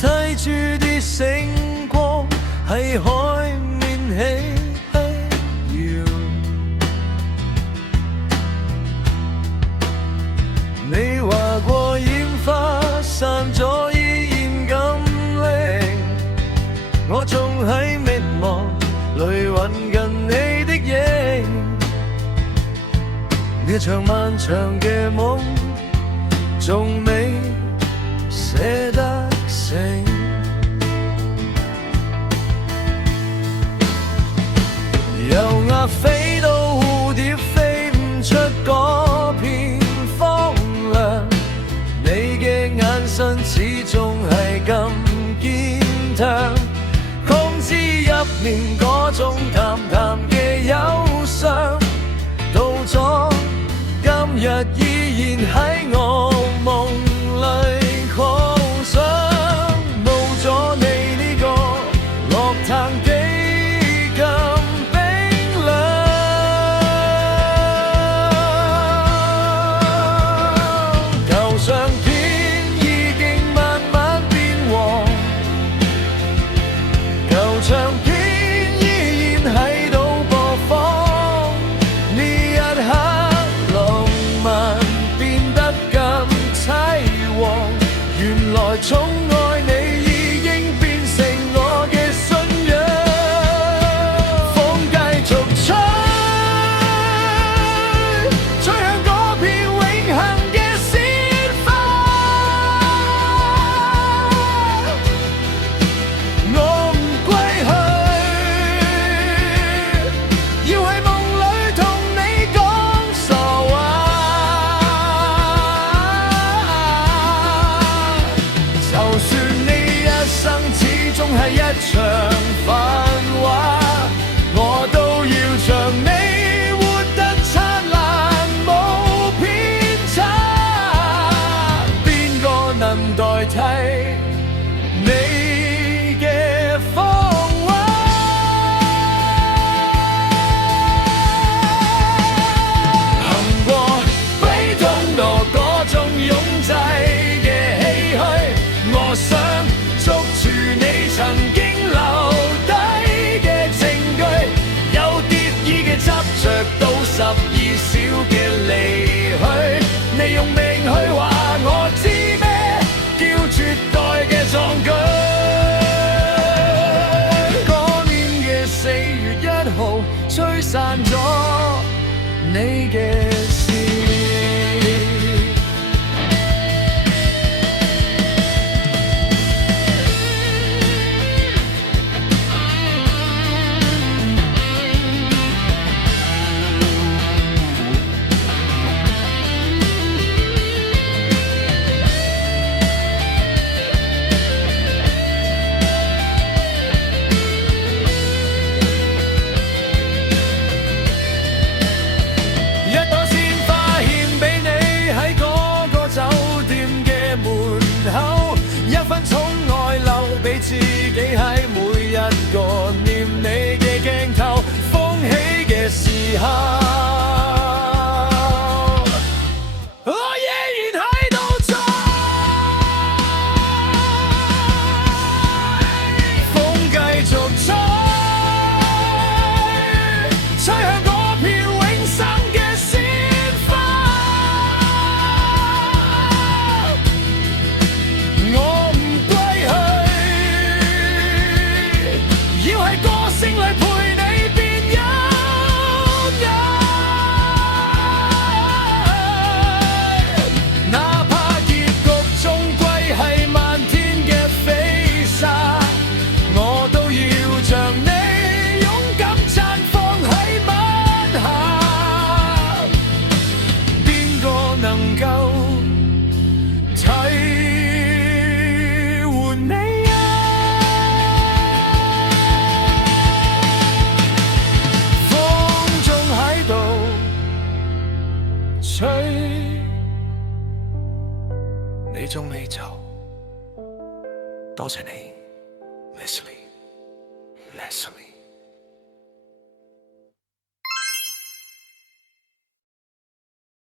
睇住啲星光喺海面起搖。你話過煙花散咗依然咁靚，我仲喺迷茫裏揾緊你的影。呢場漫長嘅夢仲未捨得醒。由鴨飛到蝴蝶飛唔出嗰片荒涼，你嘅眼神始終係咁堅強，空知入面嗰種淡淡嘅憂傷，到咗今日依然喺我夢裏狂想。冇咗你呢個樂壇幾咁冰涼，舊相片已經慢慢變黃，舊唱片依然喺度播放，呢一刻浪漫變得咁凄惶，原來寵愛你已經變成我嘅信仰。風繼續吹，吹向嗰片永恆嘅鮮花，我唔歸去，要喺夢裏同你講傻話。就算呢一生始終係一場繁華，我都要像你活得燦爛無偏差。邊個能代替你嘅芳華？行過悲痛樂嗰種擁擠嘅唏噓，我想捉住你曾經留低嘅證據，有跌意嘅執着到12小嘅離去。你用命去話我知咩叫絕代嘅壯舉。嗰年嘅4月1號吹散咗你嘅事。一朵鮮花獻俾你喺嗰個酒店嘅門口，一分寵愛留俾自己喺每一個念你嘅鏡頭，風起嘅時候，我依然喺度吹。風繼續吹，吹向嗰片永生嘅鮮花，我唔歸去，要喺歌聲裏陪你變優雅。哪怕結局終歸係漫天嘅飛沙，我都要像你勇敢綻放喺晚霞。邊個能夠替換你啊？風仲喺度吹，你仲未走，多謝你，Leslie。